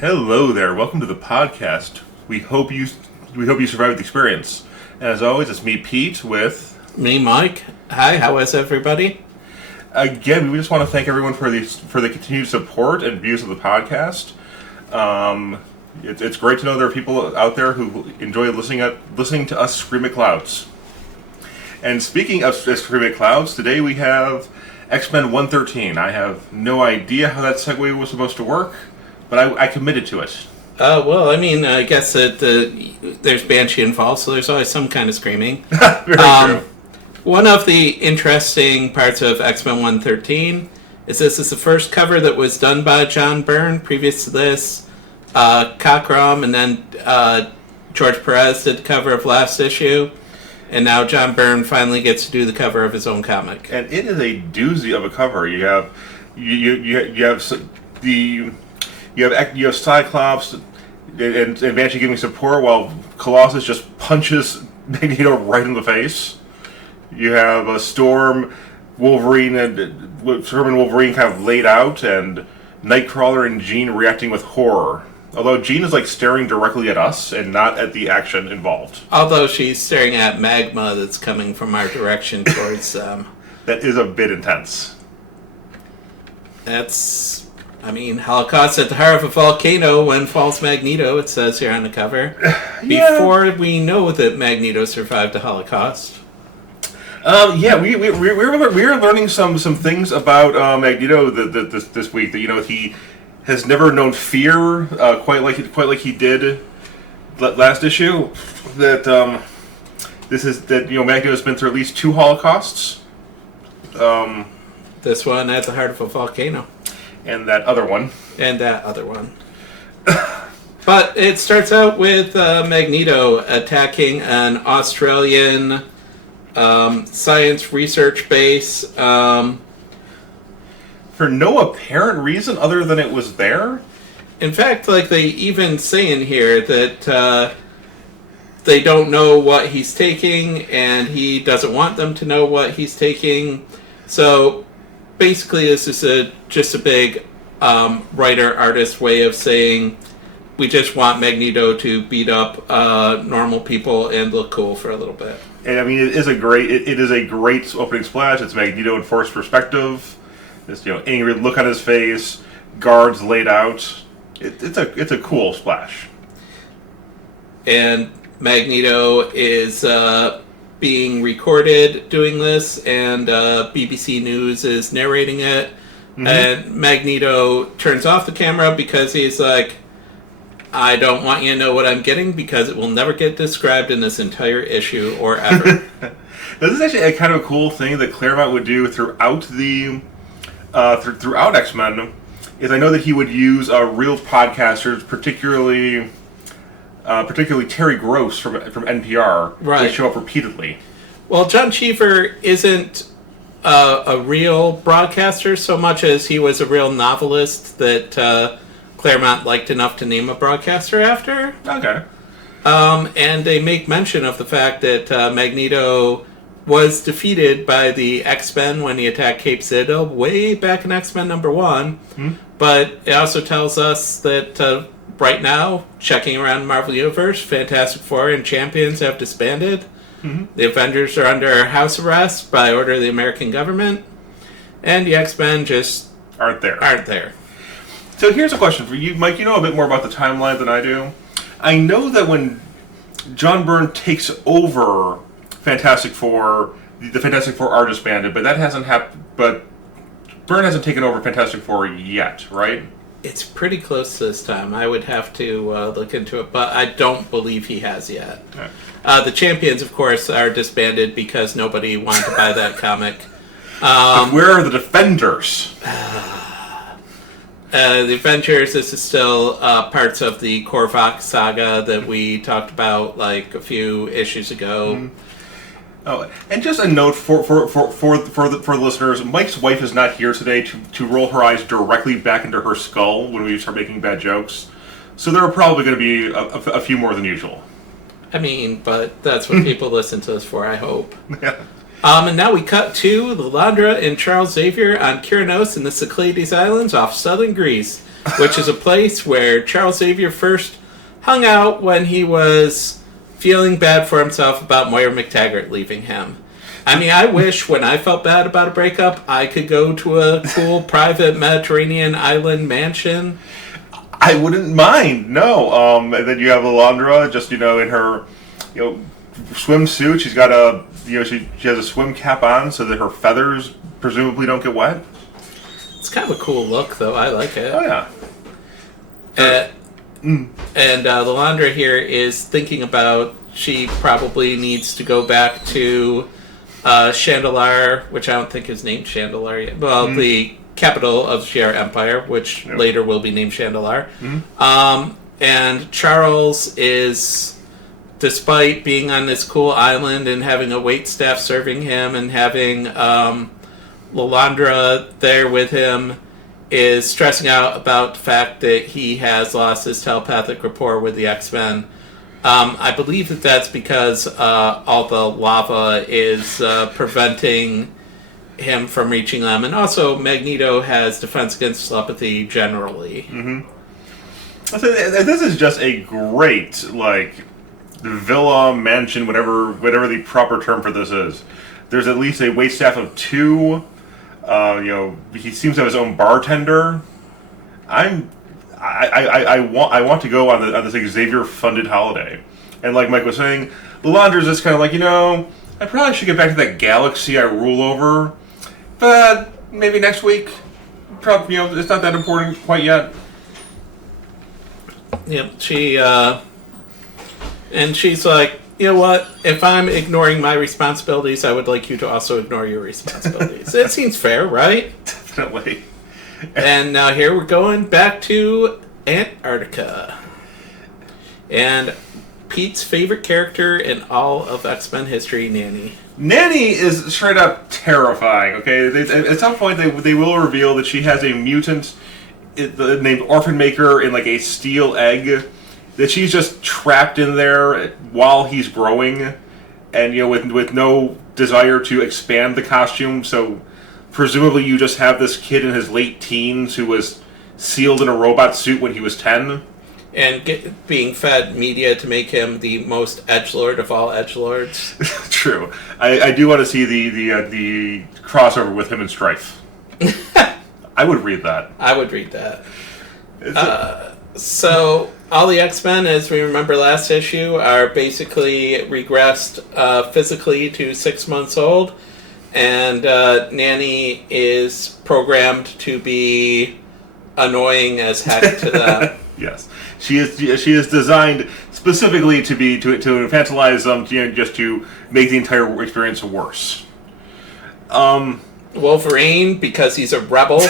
Hello there. Welcome to the podcast. We hope you survive the experience. And as always, it's me, Pete, with me, Mike. Hi. How is everybody? Again, we just want to thank everyone for the continued support and views of the podcast. It's great to know there are people out there who enjoy listening to us scream at clouds. And speaking of scream at clouds, today we have X-Men 113. I have no idea how that segue was supposed to work, but I committed to it. I guess that there's Banshee involved, so there's always some kind of screaming. Very true. One of the interesting parts of X-Men 113 is this is the first cover that was done by John Byrne. Previous to this, Cockrum and then George Perez did the cover of last issue. And now John Byrne finally gets to do the cover of his own comic. And it is a doozy of a cover. You have Cyclops and Banshee giving support while Colossus just punches Magneto right in the face. You have a Storm, Wolverine and Wolverine kind of laid out, and Nightcrawler and Jean reacting with horror. Although Jean is staring directly at us and not at the action involved. Although she's staring at magma that's coming from our direction towards them. That is a bit intense. Holocaust at the heart of a volcano when falls Magneto, it says here on the cover. Yeah. Before we know that Magneto survived the Holocaust. We're learning some things about Magneto this week. That he has never known fear quite like he did last issue. That Magneto's been through at least 2 Holocausts. This one at the heart of a volcano. And that other one. But it starts out with Magneto attacking an Australian science research base. For no apparent reason other than it was there? In fact, they even say in here that they don't know what he's taking, and he doesn't want them to know what he's taking. So basically, this is just a big writer-artist way of saying we just want Magneto to beat up normal people and look cool for a little bit. And it is a great opening splash. It's Magneto in first perspective. This angry look on his face, guards laid out. It's a cool splash. And Magneto is being recorded doing this, and BBC News is narrating it. Mm-hmm. And Magneto turns off the camera because he's like, I don't want you to know what I'm getting because it will never get described in this entire issue or ever. This is actually a kind of a cool thing that Claremont would do throughout throughout X-Men. Is I know that he would use real podcasters, particularly Terry Gross from NPR, right, to show up repeatedly. Well, John Cheever isn't a real broadcaster so much as he was a real novelist that Claremont liked enough to name a broadcaster after. Okay. And they make mention of the fact that Magneto was defeated by the X-Men when he attacked Cape Citadel way back in X-Men number 1. Mm-hmm. But it also tells us that right now, checking around the Marvel Universe, Fantastic Four and Champions have disbanded. Mm-hmm. The Avengers are under house arrest by order of the American government. And the X-Men just aren't there. So here's a question for you, Mike. You know a bit more about the timeline than I do. I know that when John Byrne takes over Fantastic Four, the Fantastic Four are disbanded, but that hasn't happened. But Byrne hasn't taken over Fantastic Four yet, right? It's pretty close this time. I would have to look into it, but I don't believe he has yet. Right. The Champions, of course, are disbanded because nobody wanted to buy that comic. But where are the Defenders? The Avengers, this is still parts of the Korvac saga that we talked about a few issues ago. Mm-hmm. Oh, and just a note for the listeners: Mike's wife is not here today to roll her eyes directly back into her skull when we start making bad jokes. So there are probably going to be a few more than usual. But that's what people listen to us for, I hope. Yeah. And now we cut to Lilandra and Charles Xavier on Kyranos in the Cyclades Islands off southern Greece, which is a place where Charles Xavier first hung out when he was feeling bad for himself about Moira McTaggart leaving him. I mean, I wish when I felt bad about a breakup, I could go to a cool private Mediterranean island mansion. I wouldn't mind, no. And then you have Lilandra just, in her, swimsuit. She's got a, she has a swim cap on so that her feathers presumably don't get wet. It's kind of a cool look, though. I like it. Oh, yeah. And Lilandra here is thinking about she probably needs to go back to Chandelar, which I don't think is named Chandelar yet. Well, the capital of Shi'ar Empire, which later will be named Chandelar. And Charles is, despite being on this cool island and having a waitstaff serving him and having Lilandra there with him, is stressing out about the fact that he has lost his telepathic rapport with the X-Men. I believe that that's because all the lava is preventing him from reaching them, and also Magneto has defense against telepathy generally. This is just a great, villa, mansion, whatever the proper term for this is. There's at least a waitstaff of 2. He seems to have his own bartender. I want to go on this Xavier funded holiday, and like Mike was saying, Lilandra's just kind of like, I probably should get back to that galaxy I rule over, but maybe next week. Probably, it's not that important quite yet. Yep, and she's like, you know what? If I'm ignoring my responsibilities, I would like you to also ignore your responsibilities. It seems fair, right? Definitely. And now here we're going back to Antarctica. And Pete's favorite character in all of X-Men history, Nanny. Nanny is straight up terrifying, okay? At some point, they will reveal that she has a mutant named Orphan Maker in, a steel egg, that she's just trapped in there while he's growing, and, with no desire to expand the costume, so presumably you just have this kid in his late teens who was sealed in a robot suit when he was 10. And being fed media to make him the most edgelord of all edgelords. True. I do want to see the crossover with him and Strife. I would read that. I would read that. So, all the X-Men, as we remember last issue, are basically regressed physically to 6 months old. And Nanny is programmed to be annoying as heck to them. Yes. She is designed specifically to infantilize them, just to make the entire experience worse. Wolverine, because he's a rebel,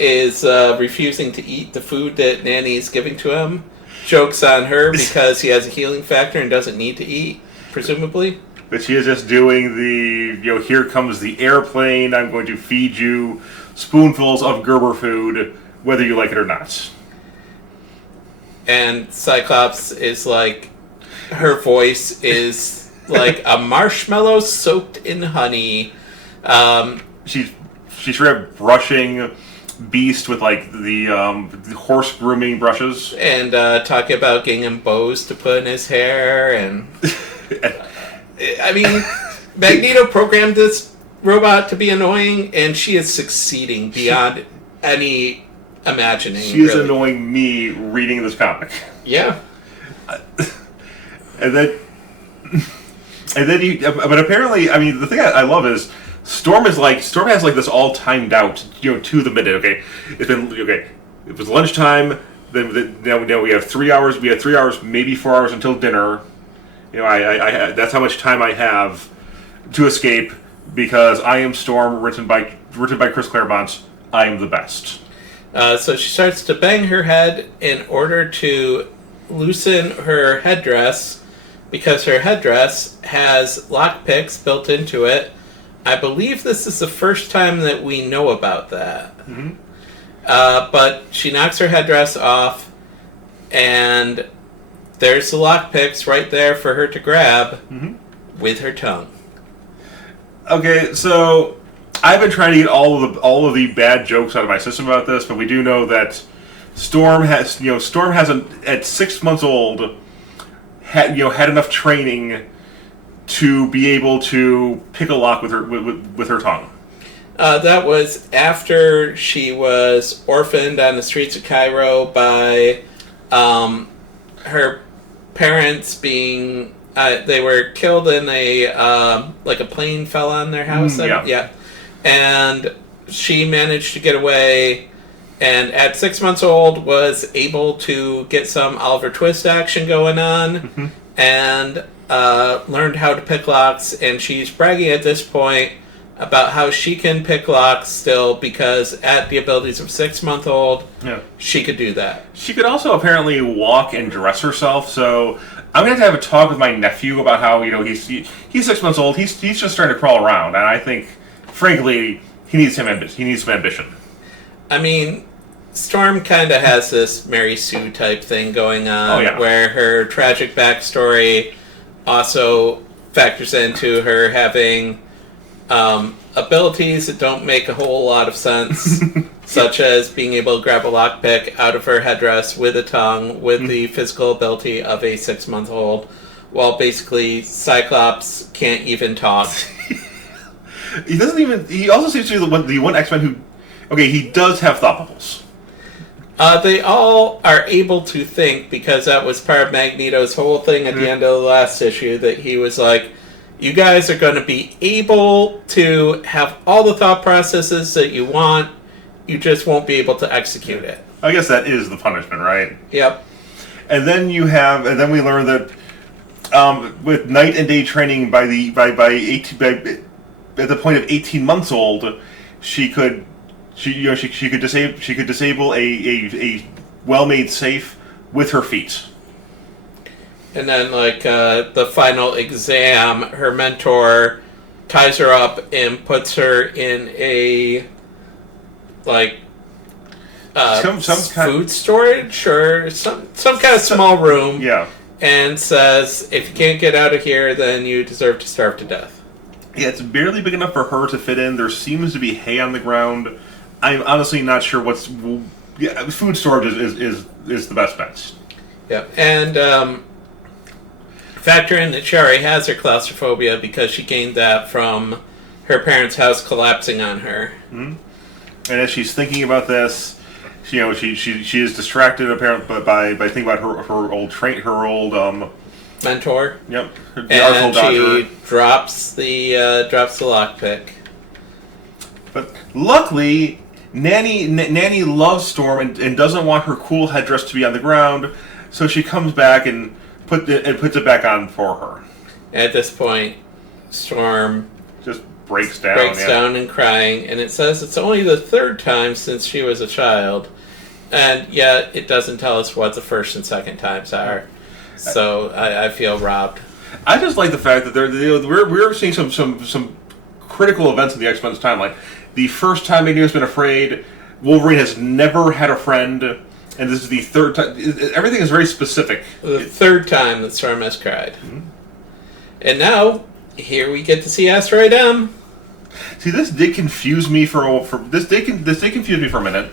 is refusing to eat the food that Nanny's giving to him. Jokes on her because he has a healing factor and doesn't need to eat, presumably. But she is just doing here comes the airplane, I'm going to feed you spoonfuls of Gerber food, whether you like it or not. And Cyclops is her voice is like a marshmallow soaked in honey. She's sort of brushing Beast with the horse grooming brushes. And talking about getting him bows to put in his hair. And I mean, Magneto programmed this robot to be annoying, and she is succeeding beyond any imagining. She is annoying me reading this comic. Yeah. And then but apparently, I mean, the thing I love is Storm has this all timed out, to the minute. Okay, it's been It was lunchtime. Then now we have 3 hours. We have 3 hours, maybe 4 hours until dinner. I that's how much time I have to escape because I am Storm, written by Chris Claremont. I am the best. So she starts to bang her head in order to loosen her headdress because her headdress has lockpicks built into it. I believe this is the first time that we know about that. Mm-hmm. But she knocks her headdress off, and there's the lockpicks right there for her to grab with her tongue. Okay, so I've been trying to get all of the bad jokes out of my system about this, but we do know that Storm has at 6 months old had enough training to be able to pick a lock with her tongue. That was after she was orphaned on the streets of Cairo by her parents being. They were killed in a plane fell on their house. Yeah, and she managed to get away. And at 6 months old, was able to get some Oliver Twist action going on, and learned how to pick locks. And she's bragging at this point about how she can pick locks still because at the abilities of 6 month old, she could do that. She could also apparently walk and dress herself. So I'm gonna have a talk with my nephew about how he's 6 months old. He's just starting to crawl around, and I think, frankly, he needs some ambition. I mean, Storm kind of has this Mary Sue type thing going on, where her tragic backstory also factors into her having abilities that don't make a whole lot of sense, such as being able to grab a lockpick out of her headdress with a tongue, with the physical ability of a 6 month old, while basically Cyclops can't even talk. He also seems to be the one X-Men who... Okay, he does have thought bubbles. They all are able to think, because that was part of Magneto's whole thing at the end of the last issue, that he was like, you guys are going to be able to have all the thought processes that you want, you just won't be able to execute it. I guess that is the punishment, right? Yep. And then we learn that with night and day training at the point of 18 months old, she could disable a well-made safe with her feet. And then, the final exam, her mentor ties her up and puts her in a food storage or some kind of small room. Yeah. And says, if you can't get out of here, then you deserve to starve to death. Yeah, it's barely big enough for her to fit in. There seems to be hay on the ground. I'm honestly not sure what's... Yeah, food storage is the best bet. Yeah, and factor in that she already has her claustrophobia because she gained that from her parents' house collapsing on her. Mm-hmm. And as she's thinking about this, she is distracted apparently by thinking about her old mentor. Yep. And she drops the lockpick. But luckily, Nanny loves Storm and doesn't want her cool headdress to be on the ground, so she comes back and puts it back on for her. At this point, Storm just breaks down and crying, and it says it's only the third time since she was a child, and yet it doesn't tell us what the first and second times are. So I feel robbed. I just like the fact that we're seeing some critical events in the X-Men's timeline. The first time Magneto's been afraid, Wolverine has never had a friend, and this is the third time. Everything is very specific. The third time that Storm has cried. Mm-hmm. And now, here we get to see Asteroid M. See, this did confuse me for a minute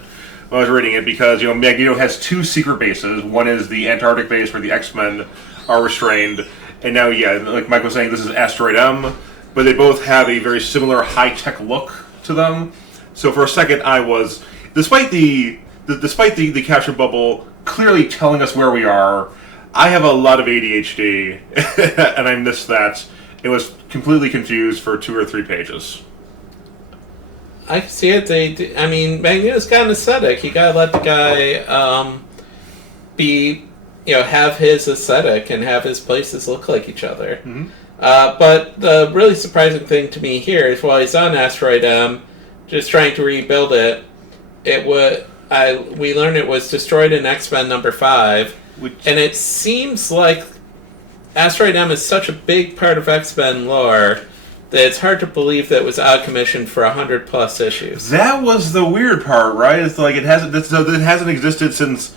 when I was reading it, because Magneto has two secret bases. One is the Antarctic base where the X-Men are restrained, and now, like Mike was saying, this is Asteroid M, but they both have a very similar high-tech look to them. So for a second, I was, despite the capture bubble clearly telling us where we are, I have a lot of ADHD, and I missed that. It was completely confused for 2 or 3 pages. I can see it. Magneto's got an aesthetic. You gotta let the guy have his aesthetic and have his places look like each other. Mm-hmm. But the really surprising thing to me here is while he's on Asteroid M, just trying to rebuild it, we learned it was destroyed in X-Men number 5, and it seems like Asteroid M is such a big part of X-Men lore that it's hard to believe that it was out of commission for 100+ issues. That was the weird part, right? It's like it hasn't existed since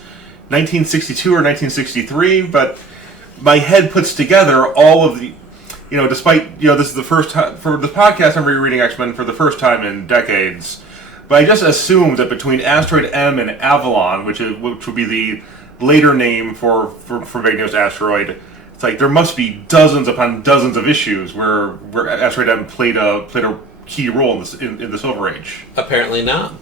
1962 or 1963, but my head puts together all of the... despite, this is the first time, for the podcast I'm rereading X-Men for the first time in decades, but I just assumed that between Asteroid M and Avalon, which would be the later name for Magneto's asteroid, it's like there must be dozens upon dozens of issues where Asteroid M played a key role in the Silver Age. Apparently not.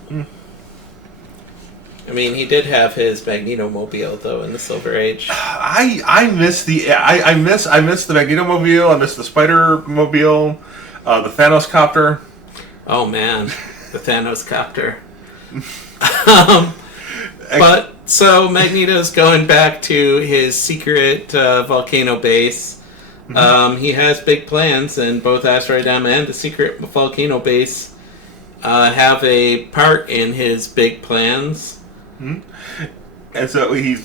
I mean, he did have his Magneto mobile though in the Silver Age. I miss I miss the Magneto mobile. I miss the Spider mobile, the Thanos copter. Oh man, the Thanos copter. But so Magneto's going back to his secret volcano base. He has big plans, and both Asteroid M and the secret volcano base have a part in his big plans. And so he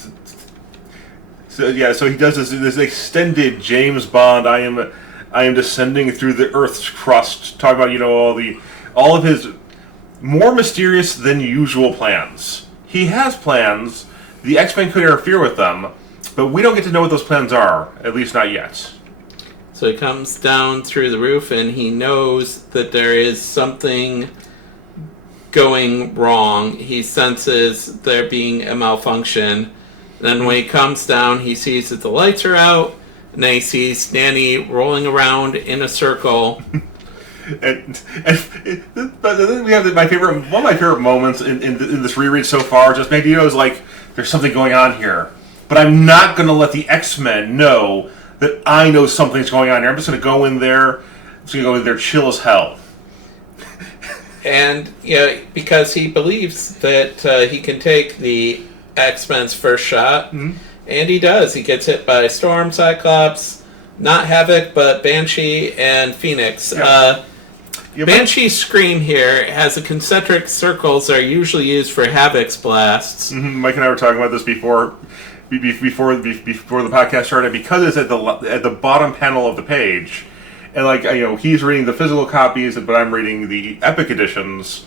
does this extended James Bond. I am descending through the Earth's crust. Talk about all of his more mysterious than usual plans. He has plans. The X-Men could interfere with them, but we don't get to know what those plans are. At least not yet. So he comes down through the roof, and he knows that there is something going wrong. He senses there being a malfunction. Then when he comes down, he sees that the lights are out, and then he sees Nanny rolling around in a circle. and then we have one of my favorite moments in this reread so far. Just Magneto's like, there's something going on here, but I'm not going to let the X-Men know that I know something's going on here. I'm just going to go in there. I'm just going to go in there chill as hell. And because he believes that he can take the X-Men's first shot, and he does. He gets hit by Storm, Cyclops, not Havoc, but Banshee and Phoenix. Yeah. Banshee's scream here has a concentric circles that are usually used for Havoc's blasts. Mike and I were talking about this before the podcast started, because it's at the bottom panel of the page. And he's reading the physical copies, but I'm reading the Epic editions,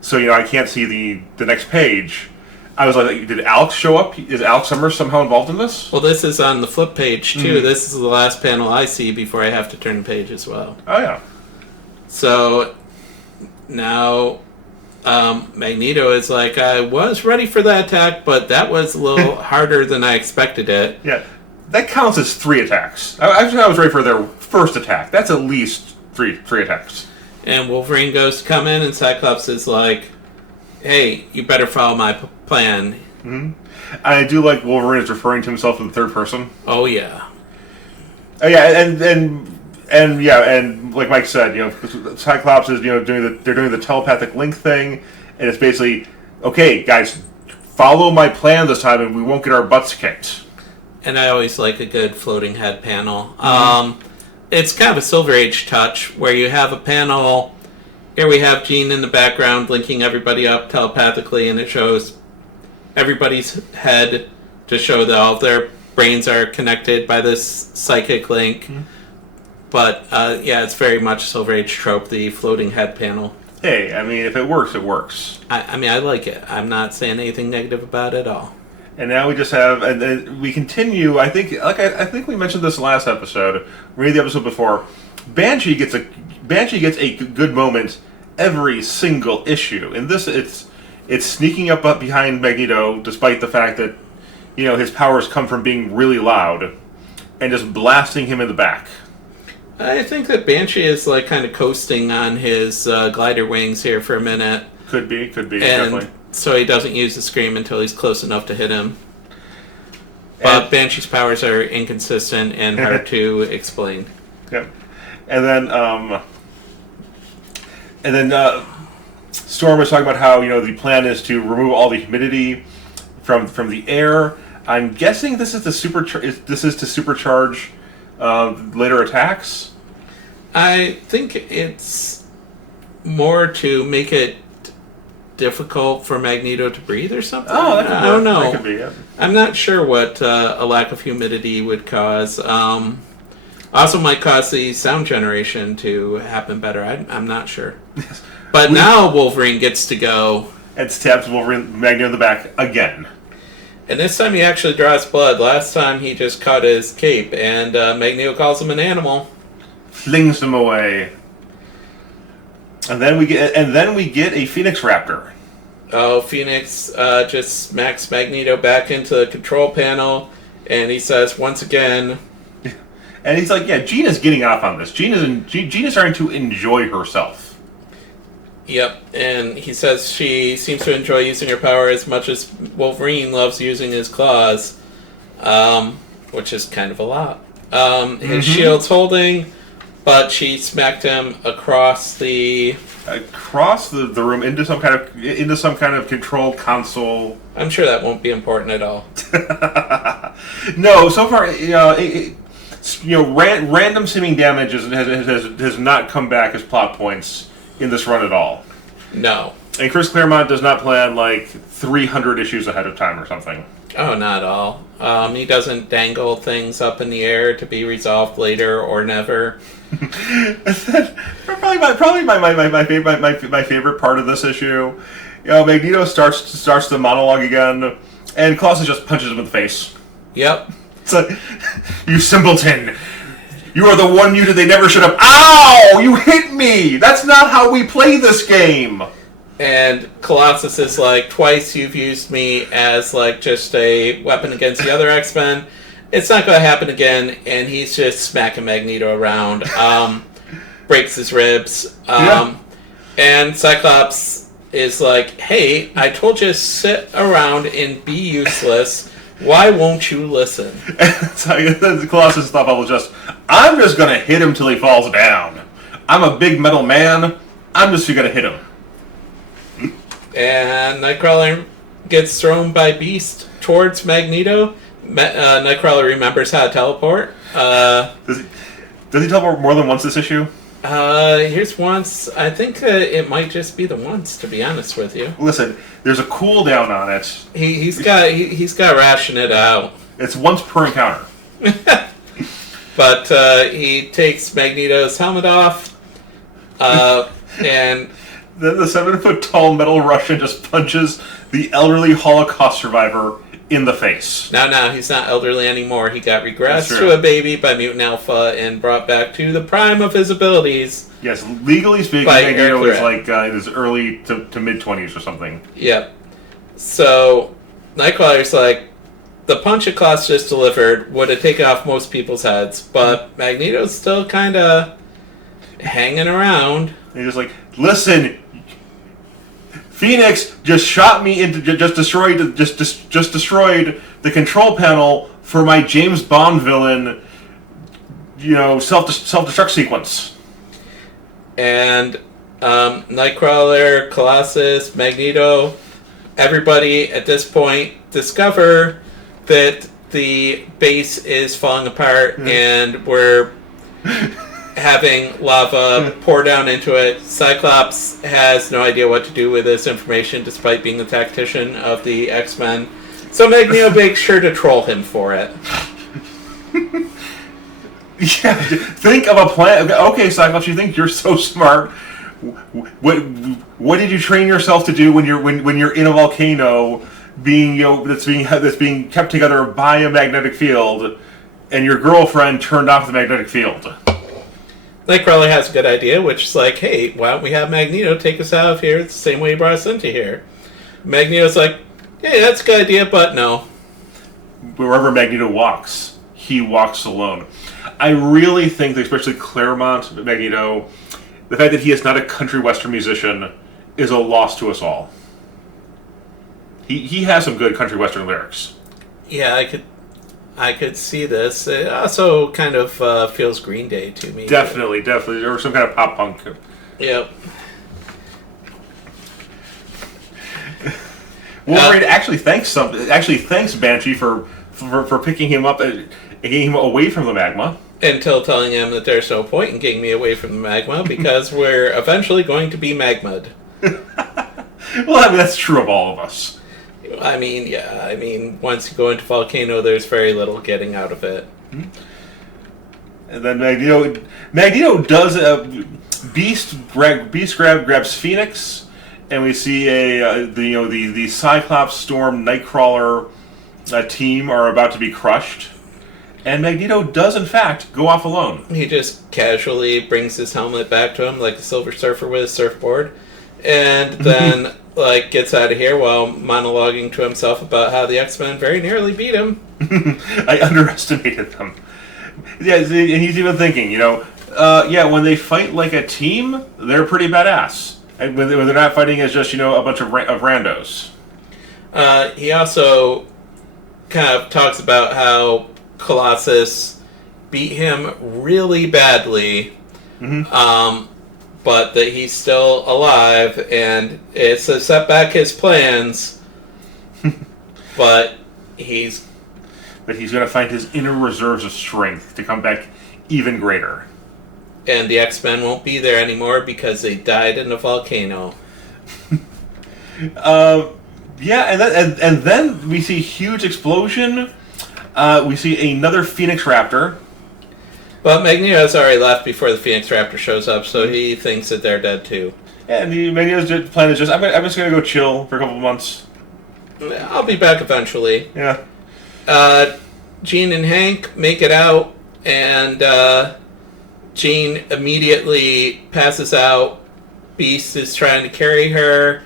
so I can't see the next page. I was like, did Alex show up? Is Alex Summers somehow involved in this? Well, this is on the flip page too. This is the last panel I see before I have to turn the page as well. Oh yeah. So now Magneto is like, I was ready for that attack, but that was a little harder than I expected it. Yeah. That counts as 3 attacks. I was ready for their first attack. That's at least three attacks. And Wolverine goes to come in, and Cyclops is like, hey, you better follow my plan. I do like Wolverine is referring to himself in the third person. Oh, yeah. Oh, yeah, and like Mike said, Cyclops is, they're doing the telepathic link thing, and it's basically, okay, guys, follow my plan this time, and we won't get our butts kicked. And I always like a good floating head panel. It's kind of a Silver Age touch, where you have a panel. Here we have Jean in the background linking everybody up telepathically, and it shows everybody's head to show that all of their brains are connected by this psychic link. But, it's very much a Silver Age trope, the floating head panel. Hey, I mean, if it works, it works. I like it. I'm not saying anything negative about it at all. And now we just have, and we continue. I think we mentioned this last episode, maybe the episode before. Banshee gets a good moment every single issue. In this, it's sneaking up behind Magneto, despite the fact that his powers come from being really loud, and just blasting him in the back. I think that Banshee is kind of coasting on his glider wings here for a minute. Could be, and definitely. So he doesn't use the scream until he's close enough to hit him. But Banshee's powers are inconsistent and hard to explain. Yeah, and then Storm is talking about how the plan is to remove all the humidity from the air. I'm guessing this is to supercharge later attacks. I think it's more to make it difficult for Magneto to breathe or something. Oh, that could be. I don't know. That could be, yeah. I'm not sure what a lack of humidity would cause. Also might cause the sound generation to happen better. I'm not sure. But now Wolverine gets to go. And stabs Magneto in the back again. And this time he actually draws blood. Last time he just cut his cape, and Magneto calls him an animal. flings him away. And then we get a Phoenix Raptor. Oh, Phoenix just smacks Magneto back into the control panel, and he says once again. And he's like, yeah, Gina's getting off on this. Gina's starting to enjoy herself. Yep, and he says she seems to enjoy using her power as much as Wolverine loves using his claws, which is kind of a lot. His shield's holding, but she smacked him across the room into some kind of controlled console. I'm sure that won't be important at all. No, so far, random seeming damage has not come back as plot points in this run at all. No. And Chris Claremont does not plan like 300 issues ahead of time or something. Oh, not at all. He doesn't dangle things up in the air to be resolved later or never. probably my favorite part of this issue. Magneto starts the monologue again, and Colossus just punches him in the face. Yep. It's like, you simpleton! You are the one mutant they never should have. Ow! You hit me! That's not how we play this game! And Colossus is like, twice you've used me as like just a weapon against the other X-Men. It's not going to happen again. And he's just smacking Magneto around. Breaks his ribs. And Cyclops is like, hey, I told you to sit around and be useless. Why won't you listen? So the Colossus thought bubble just, I'm just going to hit him till he falls down. I'm a big metal man. I'm just going to hit him. And Nightcrawler gets thrown by Beast towards Magneto. Nightcrawler remembers how to teleport. Does he teleport more than once this issue? Here's once. I think it might just be the once, to be honest with you. Listen, there's a cooldown on it. He's got to ration it out. It's once per encounter. But he takes Magneto's helmet off, and then the 7-foot-tall metal Russian just punches the elderly Holocaust survivor in the face. No, he's not elderly anymore. He got regressed to a baby by Mutant Alpha and brought back to the prime of his abilities. Yes, legally speaking, Magneto is like in his early to mid-20s or something. Yep. So, Nightcrawler's like, the punch that Klaus just delivered would have taken off most people's heads, but Magneto's still kind of hanging around. And he's just like, listen, Phoenix just shot me into, just destroyed the control panel for my James Bond villain, self-destruct sequence. And Nightcrawler, Colossus, Magneto, everybody at this point discover that the base is falling apart and we're having lava pour down into it. Cyclops has no idea what to do with this information despite being the tactician of the X-Men. So Magneto makes sure to troll him for it. Yeah, think of a plan. Okay, Cyclops, you think you're so smart. What did you train yourself to do when you're in a volcano that's being kept together by a magnetic field, and your girlfriend turned off the magnetic field? Nightcrawler has a good idea, which is like, hey, why don't we have Magneto take us out of here the same way he brought us into here? Magneto's like, hey, that's a good idea, but no. Wherever Magneto walks, he walks alone. I really think that especially Claremont Magneto, the fact that he is not a country western musician is a loss to us all. He has some good country western lyrics. Yeah, I could see this. It also kind of feels Green Day to me. Definitely. Or some kind of pop punk. Yep. Wolverine actually thanks Banshee for picking him up and getting him away from the magma. Until telling him that there's no point in getting me away from the magma because we're eventually going to be magma'd. Well, I mean, that's true of all of us. I mean, once you go into Volcano, there's very little getting out of it. And then Magneto does Beast grabs Phoenix, and we see the Cyclops, Storm, Nightcrawler team are about to be crushed, And Magneto does, in fact, go off alone. He just casually brings his helmet back to him like a Silver Surfer with a surfboard. And then, gets out of here while monologuing to himself about how the X-Men very nearly beat him. I underestimated them. Yeah, and he's even thinking, when they fight like a team, they're pretty badass. And when they're not fighting as just, a bunch of randos. He also kind of talks about how Colossus beat him really badly, but that he's still alive, and it's a setback his plans, but he's going to find his inner reserves of strength to come back even greater. And the X-Men won't be there anymore because they died in a volcano. And then we see huge explosion. We see another Phoenix Raptor. But Magneto's already left before the Phoenix Raptor shows up, so he thinks that they're dead too. Yeah, and Magneto's plan is I'm just going to go chill for a couple of months. I'll be back eventually. Yeah. Jean and Hank make it out, and Jean immediately passes out. Beast is trying to carry her.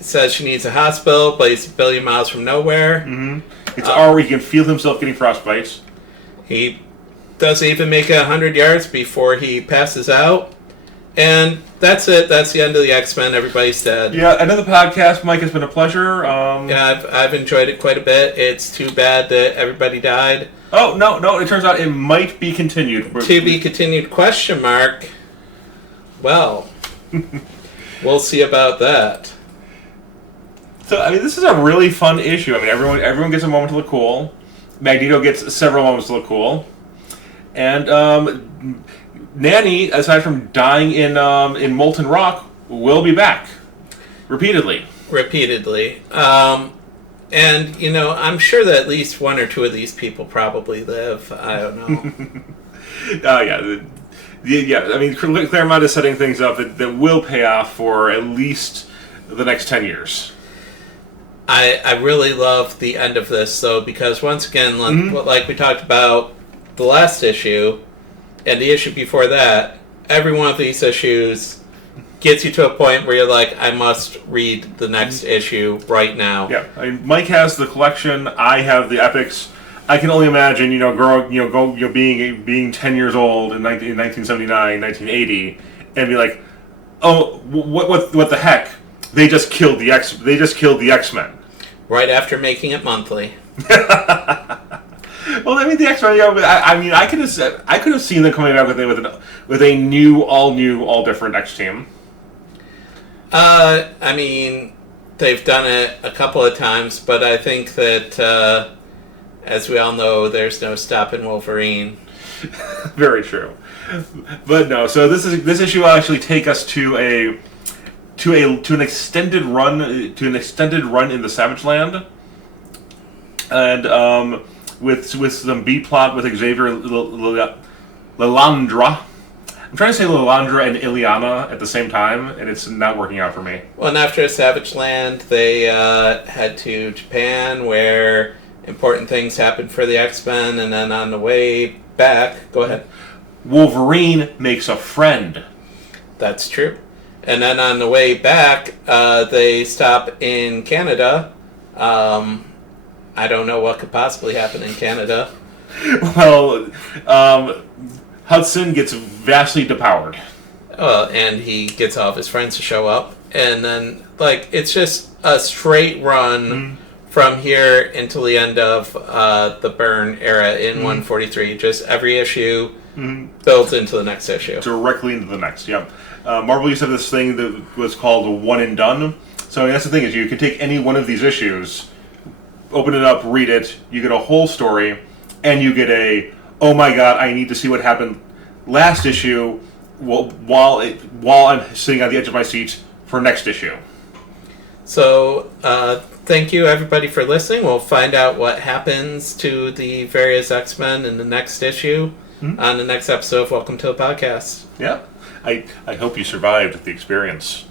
Says she needs a hospital, but he's a billion miles from nowhere. It's already, he can feel himself getting frostbite. He doesn't even make 100 yards before he passes out. And that's it. That's the end of the X-Men. Everybody's dead. Yeah, another podcast, Mike. It's been a pleasure. Yeah, I've enjoyed it quite a bit. It's too bad that everybody died. Oh, no. It turns out it might be continued. To be continued, question mark. Well, we'll see about that. So, this is a really fun issue. Everyone gets a moment to look cool. Magneto gets several moments to look cool. And Nanny, aside from dying in molten rock, will be back. Repeatedly. And, I'm sure that at least one or two of these people probably live. I don't know. Claremont is setting things up that will pay off for at least the next 10 years. I really love the end of this, though, because once again, like we talked about the last issue and the issue before that, every one of these issues gets you to a point where you're like, I must read the next issue right now. Yeah, Mike has the collection. I have the epics. I can only imagine, being 10 years old in 1979, 1980, and be like, oh, what the heck? They just killed the X-Men. Right after making it monthly. Well, the X-Men. I could have seen them coming back with a new, all different X team. They've done it a couple of times, but I think that, as we all know, there's no stopping Wolverine. Very true. But no, so this issue will actually take us to an extended run in the Savage Land, and with some B plot with Xavier Lilandra. I'm trying to say Lilandra and Ileana at the same time, and it's not working out for me. Well, and after Savage Land, they head to Japan, where important things happen for the X-Men, and then on the way back, go ahead. Wolverine makes a friend. That's true. And then on the way back, they stop in Canada. I don't know what could possibly happen in Canada. Well, Hudson gets vastly depowered. And he gets all of his friends to show up. And then, it's just a straight run from here until the end of the Byrne era in 143. Just every issue builds into the next issue. Directly into the next, yep. Marvel used to have this thing that was called a one and done. So that's the thing, is you can take any one of these issues, open it up, read it, you get a whole story, and you get a, oh my god, I need to see what happened last issue while I'm sitting on the edge of my seat for next issue. So, thank you everybody for listening. We'll find out what happens to the various X-Men in the next issue on the next episode of Welcome to the Podcast. Yeah. I hope you survived the experience.